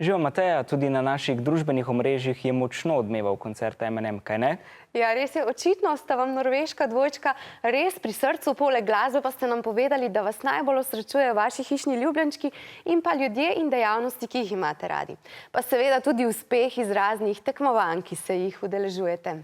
Živijo Mateja, tudi na naših družbenih omrežjih je močno odmeval koncert Eminem, kaj ne? Ja, res je, očitno sta vam norveška dvojčka res pri srcu, poleg glasbe pa ste nam povedali, da vas najbolj osrečujejo vaši hišni ljubljenčki in pa ljudje in dejavnosti, ki jih imate radi. Pa seveda tudi uspeh iz raznih tekmovanj, ki se jih udeležujete.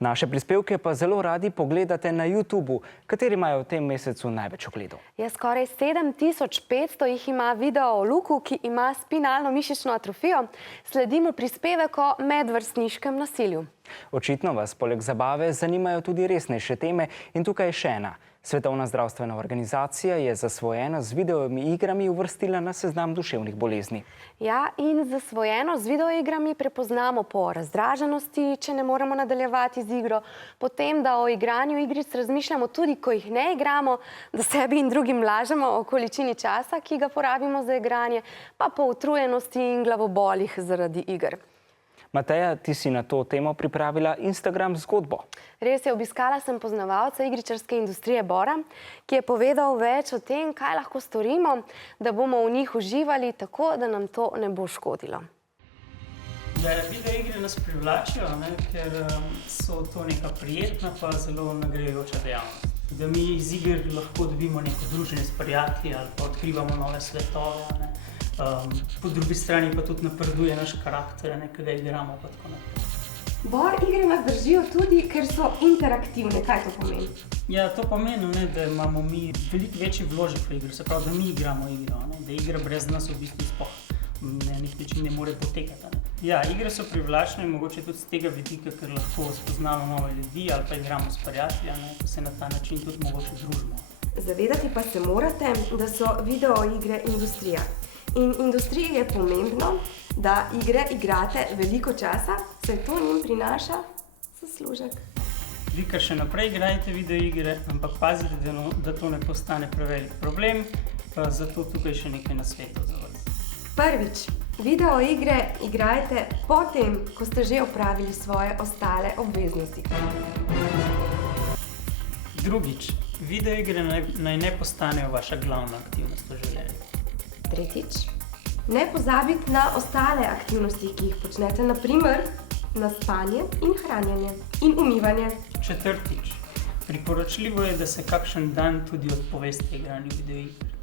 Naše prispevke pa zelo radi pogledate na YouTubu, kateri imajo v tem mesecu največ ogledov. Ja, skoraj 7500 jih ima video o Luku, ki ima spinalno mišično atrofijo, sledi mu prispevek o medvrstniškem nasilju. Očitno vas poleg zabave zanimajo tudi resnejše teme in tukaj je še ena. Svetovna zdravstvena organizacija je zasvojenost z videoimi igrami uvrstila na seznam duševnih bolezni. Ja, in zasvojenost z videoigrami prepoznamo po razdraženosti, če ne moremo nadaljevati z igro, potem, da o igranju igric razmišljamo tudi, ko jih ne igramo, da sebi in drugim lažemo o količini časa, ki ga porabimo za igranje, pa po utrujenosti in glavobolih zaradi iger. Mateja, ti si na to temo pripravila Instagram zgodbo. Res je, obiskala sem poznavalca igričarske industrije Bora, ki je povedal več o tem, kaj lahko storimo, da bomo v njih uživali tako, da nam to ne bo škodilo. Ja, videoigre nas privlačijo, ker so to neka prijetna pa zelo nagrajujoča dejavnost. Da mi iz iger lahko dobimo neko druženje s prijatelji ali pa odkrivamo nove svetove. Po drugi strani pa tudi napreduje naš karakter, ki ga igramo pa tako naprej. Bor, igre nas držijo tudi, ker so interaktivne. Kaj to pomeni? Ja, to pomeni, da imamo mi veliko večji vložek v igro, se pravi, da mi igramo igro, da igra brez nas v bistvu sploh na nek način ne more potekati. Ja, igre so privlačne, mogoče tudi z tega vidika, ker lahko spoznamo nove ljudi ali pa igramo s prijatelji, pa se na ta način tudi mogoče družimo. Zavedati pa se morate, da so videoigre industrija. In industriji je pomembno, da igre igrate veliko časa, saj to njim prinaša zaslužek. Vi, kar še naprej igrajte videoigre, ampak pazite, da to ne postane prevelik problem, pa zato tukaj še nekaj nasvetov za vas. Prvič, videoigre igrajte potem, ko ste že opravili svoje ostale obveznosti. Drugič, videoigre naj ne postanejo vaša glavna aktivnost v življenju. Tretjič, ne pozabiti na ostale aktivnosti, ki jih počnete, na primer na spanje in hranjenje in umivanje. Četrtič, priporočljivo je, da se kakšen dan tudi odpoveste igranju videoiger.